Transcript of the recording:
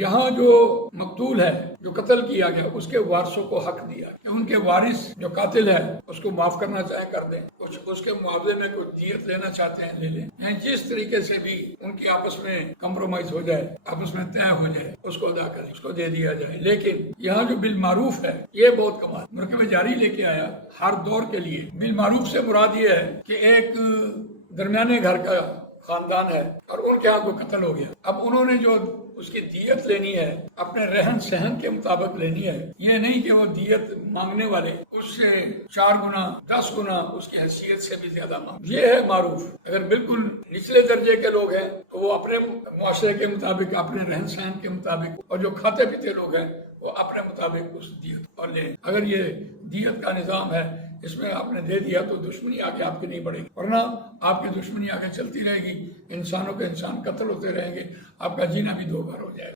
यहाँ जो मकतूल है, जो कत्ल किया गया, उसके वारिसों को हक दिया कि उनके वारिस जो कातिल है उसको माफ करना चाहे कर दें, कुछ उसके मुआवजे में कुछ दियत लेना चाहते हैं ले लें, यानी जिस तरीके से भी उनकी आपस में कंप्रोमाइज हो जाए, आपस में तय हो जाए, उसको अदा करें, उसको दे दिया जाए। लेकिन यहाँ जो बिल मारूफ है ये बहुत कमाल मुल्क में जारी लेके आया हर दौर के लिए। बिल मारूफ से मुराद ये है कि एक दरमियाने घर का खानदान है और उनके यहाँ को कत्ल हो गया, अब उन्होंने जो उसकी दियत लेनी है अपने रहन सहन के मुताबिक लेनी है, ये नहीं कि वो दियत मांगने वाले उससे 4 गुना 10 गुना उसकी हैसियत से भी ज्यादा मांग। ये है मारूफ। अगर बिल्कुल निचले दर्जे के लोग हैं तो वो अपने मुआशरे के मुताबिक, अपने रहन सहन के मुताबिक, और जो खाते पीते लोग हैं वो अपने मुताबिक उस दियत और ले। अगर ये दियत का निज़ाम है, इसमें आपने दे दिया तो दुश्मनी आगे आपकी नहीं बढ़ेगी, वरना आपकी दुश्मनी आगे चलती रहेगी, इंसानों के इंसान कत्ल होते रहेंगे, आपका जीना भी 2 बार हो जाएगा।